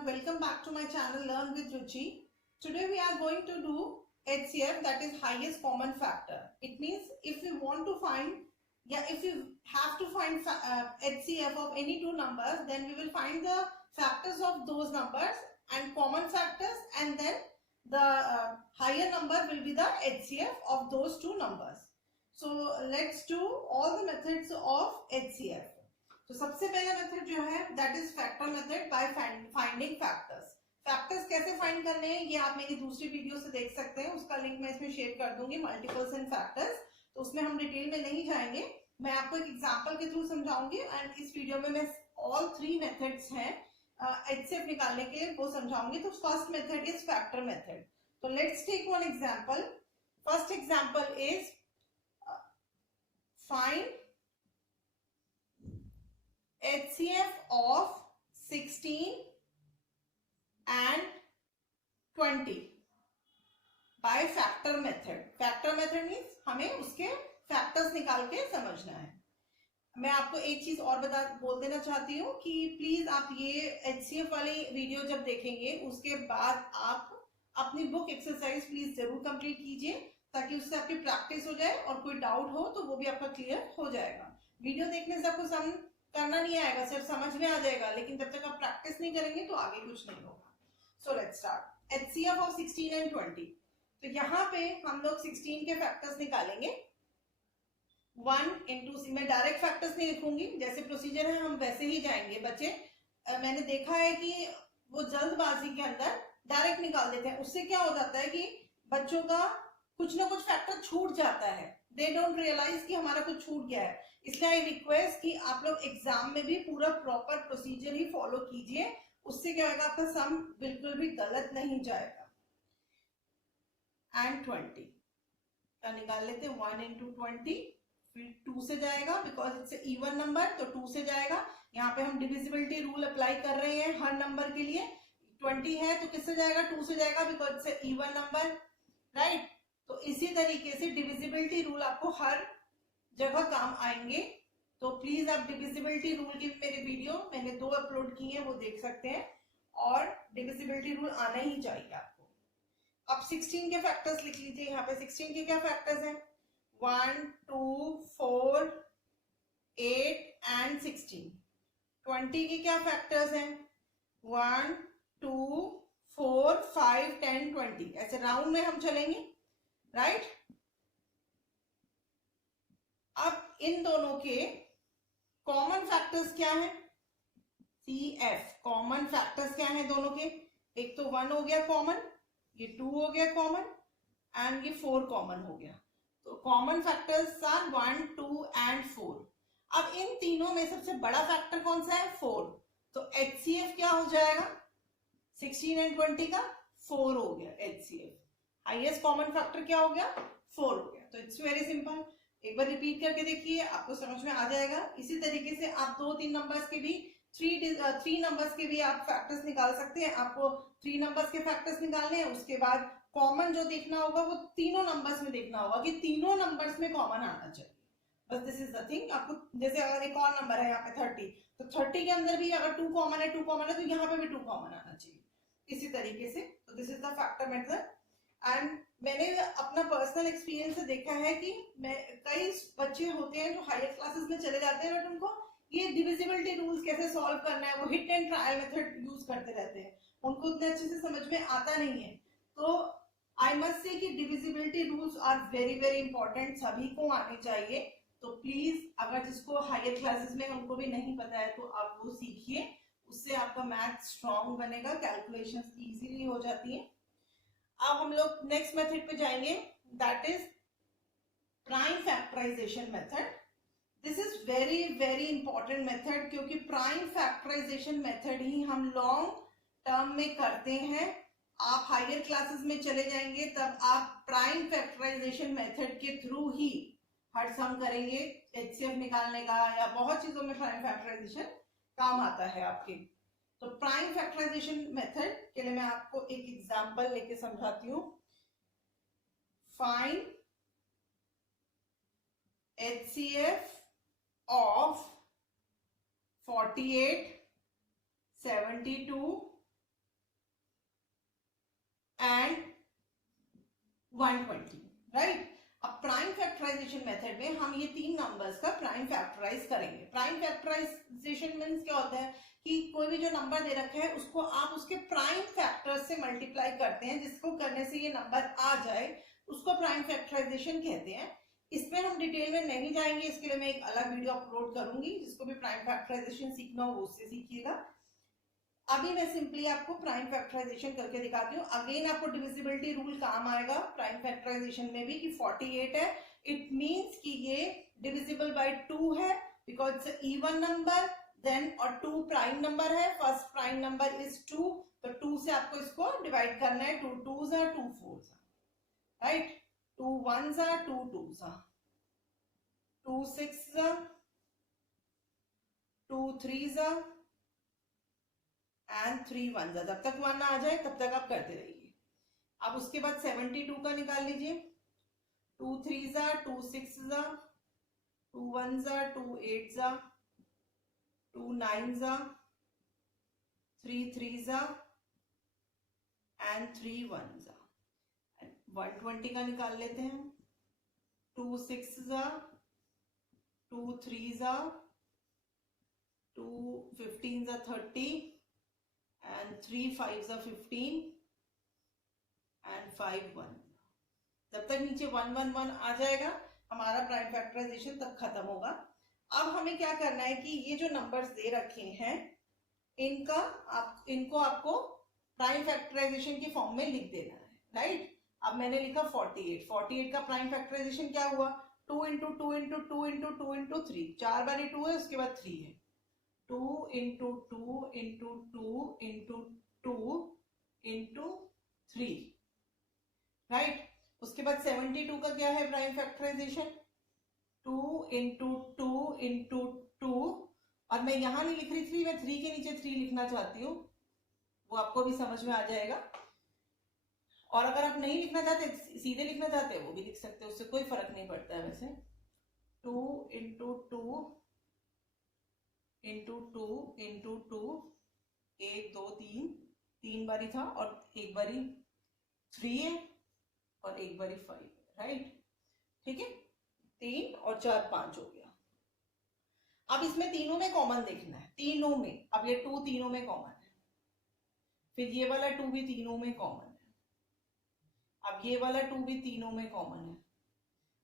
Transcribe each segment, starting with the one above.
everyone, welcome back to my channel Learn with Ruchi. Today we are going to do HCF, that is highest common factor. It means if we want to find, if you have to find HCF of any two numbers, then we will find the factors of those numbers and common factors, and then the higher number will be the HCF of those two numbers. So let's do all the methods of HCF. तो सबसे पहला method जो है that is factor method by finding factors. Factors कैसे find करने हैं ये आप मेरी दूसरी वीडियो से देख सकते हैं, उसका लिंक मैं इसमें शेयर कर दूंगी, मल्टीपल्स एंड फैक्टर्स. तो उसमें हम डिटेल में नहीं जाएंगे, मैं आपको एक एग्जांपल के थ्रू समझाऊंगी. एंड इस वीडियो में मैं ऑल थ्री मेथड्स हैं एचसीएफ निकालने के लिए वो समझाऊंगी. तो first method is factor method. तो let's take one example. First example is find HCF of 16 and 20 by factor method. Factor method means हमें उसके फैक्टर्स निकाल के समझना है. मैं आपको एक चीज और बोल देना चाहती हूँ कि प्लीज आप ये HCF वाली वीडियो जब देखेंगे उसके बाद आप अपनी बुक एक्सरसाइज प्लीज जरूर कंप्लीट कीजिए, ताकि उससे आपकी प्रैक्टिस हो जाए और कोई डाउट हो तो वो भी आपका क्लियर हो जाएगा. वीडियो देखने से आपको करना नहीं आएगा, सिर्फ समझ में आ जाएगा, लेकिन जब तक आप प्रैक्टिस नहीं करेंगे तो आगे कुछ नहीं होगा. So let's start. HCF of 16 and 20. तो यहाँ पे हम लोग 16 के फैक्टर्स निकालेंगे. 1 into मैं डायरेक्ट फैक्टर्स नहीं लिखूंगी, जैसे प्रोसीजर है हम वैसे ही जाएंगे. बच्चे मैंने देखा है कि वो जल्दबाजी के अंदर डायरेक्ट निकाल देते हैं, उससे क्या हो जाता है कि बच्चों का कुछ ना कुछ फैक्टर छूट जाता है. दे डोंट रियलाइज कि हमारा कुछ छूट गया है. इसलिए आई रिक्वेस्ट कि आप लोग एग्जाम में भी पूरा प्रॉपर प्रोसीजर ही फॉलो कीजिए, उससे क्या होगा आपका सम बिल्कुल भी गलत नहीं जाएगा. एंड 20 का निकाल लेते हैं. 1 into 20 फिर 2 से जाएगा बिकॉज इट्स इवन नंबर, तो 2 से जाएगा. यहाँ पे हम डिविजिबिलिटी रूल अप्लाई कर रहे हैं हर नंबर के लिए. 20 है तो किससे जाएगा? 2 से जाएगा because it's even number, right. तो इसी तरीके से डिविजिबिलिटी रूल आपको हर जगह काम आएंगे. तो प्लीज आप डिविजिबिलिटी रूल की मेरे वीडियो मैंने 2 अपलोड किए हैं, वो देख सकते हैं, और डिविजिबिलिटी रूल आना ही चाहिए आपको. अब 16 के फैक्टर्स लिख लीजिए. यहाँ पे 16 के क्या फैक्टर्स हैं? 1, 2, 4, 8 एंड 16. 20 के क्या फैक्टर्स हैं? 1, 2, 4, 5, 10, 20. ऐसे राउंड में हम चलेंगे, राइट. अब इन दोनों के कॉमन फैक्टर्स क्या है? CF. कॉमन फैक्टर्स क्या है दोनों के? एक तो 1 हो गया कॉमन, ये 2 हो गया कॉमन, एंड ये 4 कॉमन हो गया. तो कॉमन फैक्टर्स आर 1, 2 एंड 4. अब इन तीनों में सबसे बड़ा फैक्टर कौन सा है? 4. तो HCF क्या हो जाएगा? 16 एंड 20 का 4 हो गया HCF. हाईएस्ट कॉमन फैक्टर क्या हो गया? 4 हो गया. तो इट्स वेरी सिंपल. एक बार रिपीट करके देखिए, आपको समझ में आ जाएगा. इसी तरीके से आप 2-3 नंबर्स के भी 3 नंबर्स के भी आप फैक्टर्स निकाल सकते हैं. आपको 3 नंबर्स के फैक्टर्स निकालने हैं, उसके बाद कॉमन जो देखना होगा वो तीनों नंबर्स में देखना होगा कि तीनों नंबर्स में कॉमन आना चाहिए. बस दिस इज द थिंग. आपको जैसे अगर एक और नंबर है यहाँ पे 30, तो 30 के अंदर भी अगर 2 कॉमन है तो यहाँ पे भी 2 कॉमन आना चाहिए. इसी तरीके से. तो this is the factor method. And मैंने अपना पर्सनल एक्सपीरियंस से देखा है कि कई बच्चे होते हैं जो हायर क्लासेस में चले जाते हैं, बट उनको ये डिविजिबिलिटी रूल्स कैसे सॉल्व करना है, वो hit and trial method use करते रहते हैं, उनको उतने अच्छे से समझ में आता नहीं है. तो आई मस्ट से कि divisibility rules are very very important, सभी को आने चाहिए. तो प्लीज अगर जिसको हायर क्लासेस में उनको भी नहीं पता है तो आप वो सीखिए, उससे आपका मैथ स्ट्रॉन्ग बनेगा, कैलकुलेशंस इजीली हो जाती है. अब हम लोग नेक्स्ट मेथड पे जाएंगे, that is prime factorisation method. This is very very important method, क्योंकि प्राइम फैक्टराइजेशन मेथड ही हम लॉन्ग टर्म में करते हैं. आप हायर क्लासेस में चले जाएंगे तब आप प्राइम फैक्टराइजेशन मेथड के थ्रू ही हर सम करेंगे, HCF निकालने का या बहुत चीजों में प्राइम फैक्टराइजेशन काम आता है आपके. तो प्राइम फैक्टराइजेशन मेथड के लिए मैं आपको एक एग्जांपल लेके समझाती हूँ. Find HCF of 48, 72 and 120, right. अब प्राइम फैक्टराइजेशन मेथड में हम ये तीन नंबर्स का प्राइम फैक्टराइज करेंगे। प्राइम फैक्टराइजेशन मीन्स क्या होता है कि कोई भी जो नंबर दे रखा है उसको आप उसके प्राइम फैक्टर्स से मल्टीप्लाई करते हैं, जिसको करने से ये नंबर आ जाए, उसको प्राइम फैक्टराइजेशन कहते हैं। इसमें हम डिटेल में नहीं जाएंगे, इसके लिए मैं एक अलग वीडियो अपलोड करूंगी, जिसको भी प्राइम फैक्टराइजेशन सीखना हो उससे सीखिएगा। अभी मैं सिंपली आपको प्राइम फैक्टराइजेशन करके दिखाती हूँ। अगेन आपको डिविजिबिलिटी रूल काम आएगा प्राइम फैक्टराइजेशन में भी कि 48 है, इट मींस कि ये डिविजिबल बाय 2 है because it's even number, then और 2 प्राइम नंबर है, फर्स्ट प्राइम नंबर इज 2, तो 2 से आपको इसको डिवाइड करना है, 2 2s are 2 4s, right, 2 1s are 2 2s are 2 6s are 2 3s are and 3 1 जब तक 1 आ जाए तब तक आप करते रहिए। अब उसके बाद 72 का निकाल लीजिए, 2 3s are 2 6s are 2 1s are 2 8s are 2 9s are 3 3s are and 3 1s are। 120 का निकाल लेते हैं, 2 6s are 2 3s are 2 15s are 30 and 3 5s are 15 and 5 1। जब तक नीचे 1 1 1 आ जाएगा हमारा प्राइम फैक्टराइजेशन तब खत्म होगा। अब हमें क्या करना है कि ये जो नंबर्स दे रखे हैं इनको आपको प्राइम फैक्टराइजेशन के फॉर्म में लिख देना है, राइट। अब मैंने लिखा 48 का प्राइम फैक्टराइजेशन क्या हुआ, 2 इंटू 2 इंटू 2 इंटू 2 इंटू 3, 4 बारी 2 है, उसके बाद 3 है, 2 into 2 into 2 into 2 into 3, right. उसके बाद 72 का क्या है प्राइम फैक्टराइजेशन, 2 इंटू 2 इंटू 2, और मैं यहां नहीं लिख रही 3, मैं 3 के नीचे 3 लिखना चाहती हूँ, वो आपको भी समझ में आ जाएगा। और अगर आप नहीं लिखना चाहते, सीधे लिखना चाहते हैं, वो भी लिख सकते हैं, उससे कोई फर्क नहीं पड़ता है वैसे। 2 इंटू 2 इंटू 2 इंटू 2, 1 2 3, 3 बारी था और एक बारी 3 है और एक बारी 5, राइट, ठीक है, 3 और 4 5 हो गया। अब इसमें तीनों में कॉमन देखना है, तीनों में। अब ये 2 तीनों में कॉमन है, फिर ये वाला 2 भी तीनों में कॉमन है, अब ये वाला 2 भी तीनों में कॉमन है।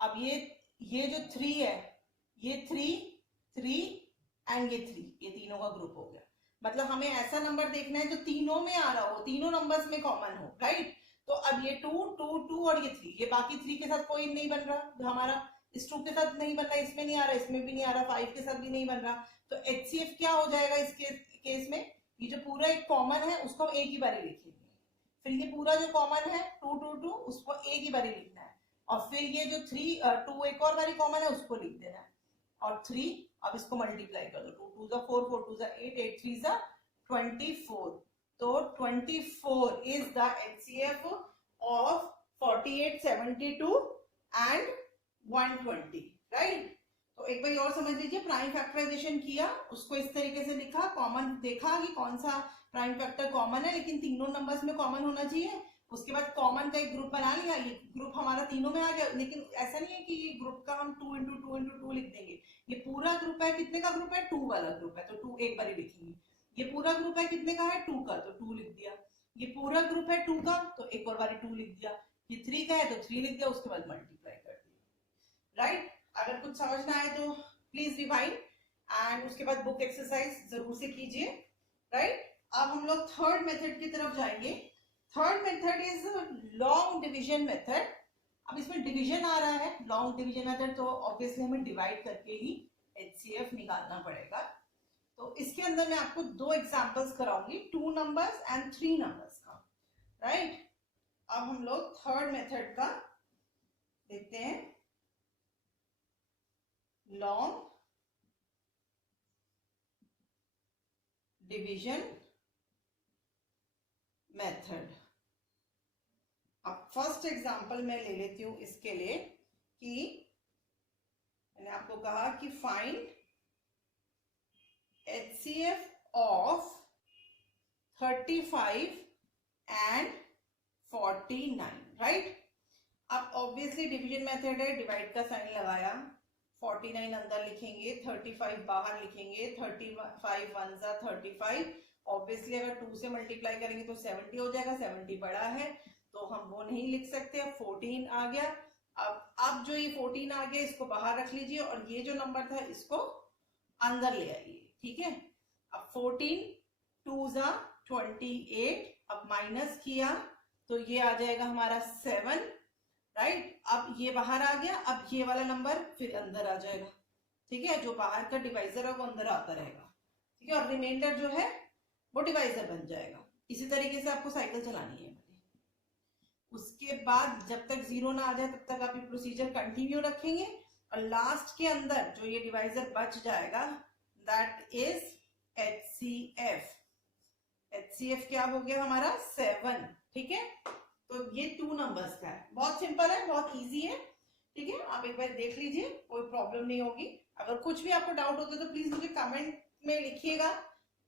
अब ये जो 3 है, ये 3 एंड ये 3, ये तीनों का ग्रुप हो गया। मतलब हमें ऐसा नंबर देखना है जो तीनों में आ रहा हो, तीनों नंबर्स में कॉमन हो, राइट। तो अब ये 2 2 2 और ये 3, ये बाकी 3 के साथ कोई नहीं बन रहा हमारा, इस 2 के साथ नहीं बन रहा, इसमें नहीं आ रहा, इसमें भी नहीं आ रहा, 5 के साथ भी नहीं बन रहा। तो HCF क्या हो जाएगा इस केस में, ये जो पूरा एक कॉमन है उसको एक ही बारी लिखेंगे, फिर ये पूरा जो कॉमन है 2 2 2 उसको एक ही बारी लिखना है, और फिर ये जो 2 एक और बारी कॉमन है उसको लिख देना है, और 3, अब इसको मल्टीप्लाई कर दो, 2 2 4 4 2 8 8 3 24। तो 24 is the HCF of 48 72 and 120, right. तो एक बार और समझ लीजिए, प्राइम फैक्टराइजेशन किया, उसको इस तरीके से लिखा, कॉमन देखा कि कौन सा प्राइम फैक्टर कॉमन है, लेकिन तीनों नंबर्स में कॉमन होना चाहिए। उसके बाद कॉमन का एक ग्रुप बना लिया, ये ग्रुप हमारा तीनों में आ गया, लेकिन ऐसा नहीं है कि ये ग्रुप का हम 2 इंटू 2 इंटू 2 लिख देंगे, ये पूरा ग्रुप है, कितने का ग्रुप है, 2 वाला ग्रुप है, तो 2 एक बार लिखेंगे। ये पूरा ग्रुप है कितने का है, 2 का, तो 2 लिख दिया। ये पूरा ग्रुप है 2 का, तो एक और बारी 2 लिख दिया। ये 3 का है तो 3 लिख दिया, उसके बाद मल्टीप्लाई कर दिया, राइट। अगर कुछ समझ ना आए तो प्लीज रिवाइंड, एंड उसके बाद बुक एक्सरसाइज जरूर से कीजिए, राइट। अब हम लोग थर्ड मेथड की तरफ जाएंगे। Third method is long division method. अब इसमें डिवीजन आ रहा है, लॉन्ग डिवीजन मेथड, तो ऑब्वियसली हमें डिवाइड करके ही HCF निकालना पड़ेगा। तो इसके अंदर मैं आपको 2 एग्जांपल्स कराऊंगी, 2 नंबर्स एंड 3 नंबर्स का, राइट। अब हम लोग थर्ड मेथड का देखते हैं, लॉन्ग डिवीजन मेथड। अब फर्स्ट एग्जांपल मैं ले लेती हूं इसके लिए, कि मैंने आपको कहा कि find HCF of 35 and 49, right. अब ऑब्वियसली डिवीजन मेथड है, डिवाइड का साइन लगाया, 49 अंदर लिखेंगे, 35 बाहर लिखेंगे, 35 वन जा 35। ऑब्वियसली अगर 2 से मल्टीप्लाई करेंगे तो 70 हो जाएगा, 70 बड़ा है तो हम वो नहीं लिख सकते। अब 14 आ गया। अब जो ये 14 आ गया इसको बाहर रख लीजिए और ये जो नंबर था इसको अंदर ले आइए, ठीक है। अब 14 2 जा 28, अब माइनस किया तो ये आ जाएगा हमारा 7, राइट। अब ये बाहर आ गया, अब ये वाला नंबर फिर अंदर आ जाएगा, ठीक है। जो बाहर का डिवाइजर है वो अंदर आता रहेगा, ठीक है, और रिमाइंडर जो है वो डिवाइजर बन जाएगा। इसी तरीके से आपको साइकिल चलानी है। उसके बाद जब तक 0 ना आ जाए तब तक आप ये प्रोसीजर कंटिन्यू रखेंगे और लास्ट के अंदर जो ये डिवाइजर बच जाएगा दैट इज HCF। HCF क्या हो गया हमारा 7, ठीक है। तो ये 2 नंबर्स का है, बहुत सिंपल है, बहुत इजी है, ठीक है। आप एक बार देख लीजिए, कोई प्रॉब्लम नहीं होगी। अगर कुछ भी आपको डाउट होता है तो प्लीज मुझे कमेंट में लिखिएगा,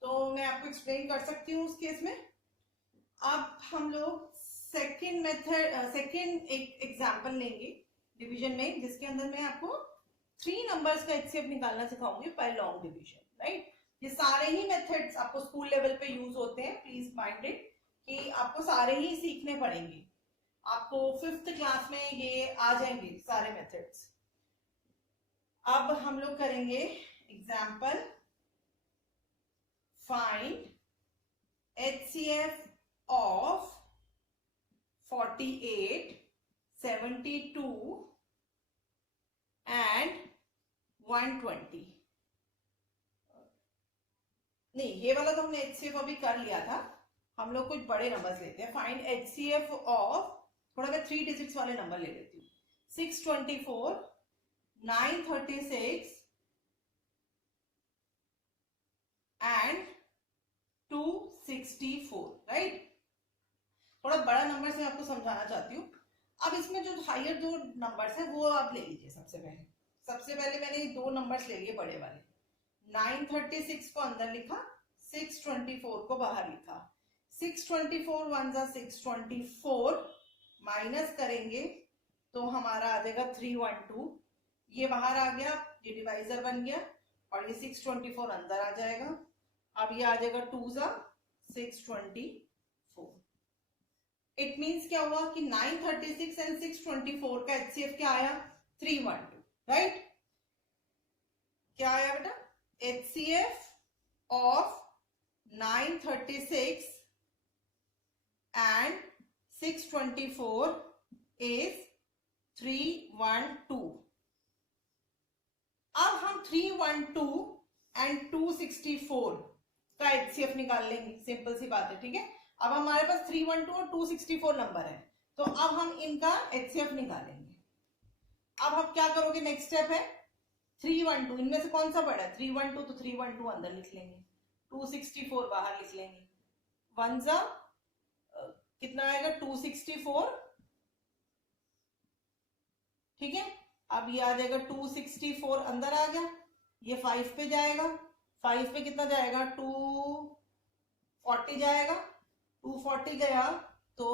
तो मैं आपको एक्सप्लेन कर सकती हूँ उस केस में। अब हम लोग सेकेंड एक एग्जाम्पल लेंगे डिवीजन में, जिसके अंदर मैं आपको 3 नंबर्स का HCF निकालना सिखाऊंगी बाय लॉन्ग डिवीजन, राइट। ये सारे ही मेथड्स आपको स्कूल लेवल पे यूज होते हैं, प्लीज माइंड इट कि आपको सारे ही सीखने पड़ेंगे। आपको 5th क्लास में ये आ जाएंगे सारे मेथड्स। अब हम लोग करेंगे example, find HCF of 48, 72 and 120। नहीं, ये वाला तो हमने HCF अभी कर लिया था, हम लोग कुछ बड़े नंबर्स लेते हैं। फाइंड HCF ऑफ, थोड़ा मैं 3 डिजिट्स वाले नंबर ले लेती हूँ, 624, 936 एंड 264, राइट। थोड़ा बड़ा नंबर से मैं आपको समझाना चाहती हूँ। अब इसमें जो हायर 2 नंबर्स हैं वो आप ले लीजिए। सबसे पहले मैंने 2 नंबर्स ले लिए बड़े वाले, 936 को अंदर लिखा, 624 को बाहर लिखा। 624 वन जा 624, माइनस करेंगे तो हमारा आ जाएगा 312, ये बाहर आ गया, ये डिवाइजर बन गया और ये 624 अंदर आ जाएगा। अब ये आ जाएगा 2 जा 624। इट मीन्स क्या हुआ कि 936 एंड 624 का HCF क्या आया 312, राइट। क्या आया बेटा, HCF ऑफ 936 and 624 is 312। अब हम 312 and 264 का HCF निकाल लेंगे, सिंपल सी बात है, ठीक है। अब हमारे पास 312 और 264 नंबर है, तो अब हम इनका HCF निकालेंगे। अब आप क्या करोगे, नेक्स्ट स्टेप है 312, इनमें से कौन सा बड़ा है 312, तो 312 अंदर लिख लेंगे, 264 बाहर लिख लेंगे, वन जा कितना आएगा 264, ठीक है। अब ये आ जाएगा 264 अंदर आ गया, ये 5 पे जाएगा, 5 पे कितना जाएगा 240 जाएगा, 240 गया तो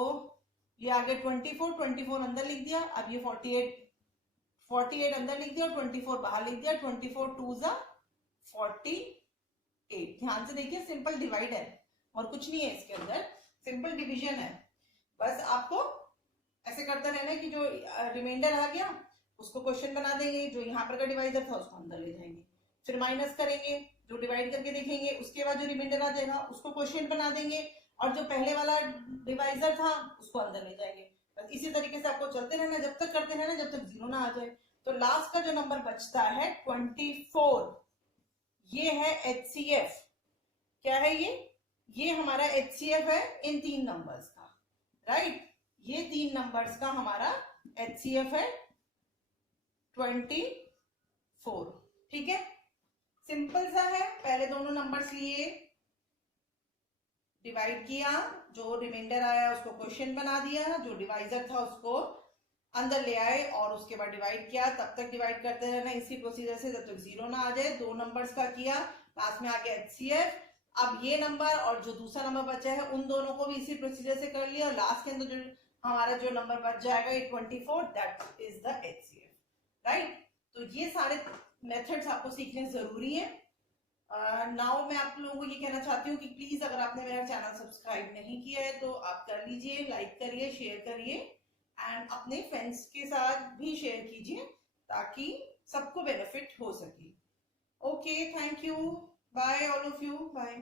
ये आगे 24 अंदर लिख दिया। अब ये 48 अंदर लिख दिया और 24 बाहर लिख दिया, 24 2 जा 48। ध्यान से देखिए, सिंपल डिवाइड है और कुछ नहीं है इसके अंदर, सिंपल डिवीजन है। बस आपको ऐसे करता रहना है कि जो रिमाइंडर आ गया उसको क्वेश्चन बना देंगे, जो यहाँ पर का डिवाइजर था उसको अंदर ले जाएंगे, फिर माइनस करेंगे, जो डिवाइड करके देखेंगे, उसके बाद जो रिमाइंडर आ जाएगा उसको क्वेश्चन बना देंगे और जो पहले वाला डिवाइजर था उसको अंदर ले जाएंगे। बस इसी तरीके से आपको चलते रहना, जब तक करते रहना जब तक 0 ना आ जाए। तो लास्ट का जो नंबर बचता है 24, ये है HCF। क्या है ये हमारा HCF है इन 3 नंबर्स का, राइट। ये 3 नंबर्स का हमारा HCF है 24, ठीक है। सिंपल सा है, पहले दोनों नंबर्स लिए, डिवाइड किया, जो रिमाइंडर आया उसको क्वेश्चन बना दिया, जो डिवाइजर था उसको अंदर ले आए और उसके बाद डिवाइड किया। तब तक डिवाइड करते रहना इसी प्रोसीजर से जब तक 0 ना आ जाए। 2 नंबर्स का किया, लास्ट में आ गया HCF। अब ये नंबर और जो दूसरा नंबर बचा है उन दोनों को भी इसी प्रोसीजर से कर लिया, और लास्ट के अंदर जो हमारा जो नंबर बच जाएगा 824, that is the HCF, right. तो ये सारे मेथड्स आपको सीखने जरूरी है। नाउ मैं आप लोगों को ये कहना चाहती हूँ कि प्लीज अगर आपने मेरा चैनल सब्सक्राइब नहीं किया है तो आप कर लीजिए, लाइक करिए, शेयर करिए एंड अपने फ्रेंड्स के साथ भी शेयर कीजिए ताकि सबको बेनिफिट हो सके। Okay, thank you, bye all of you, bye.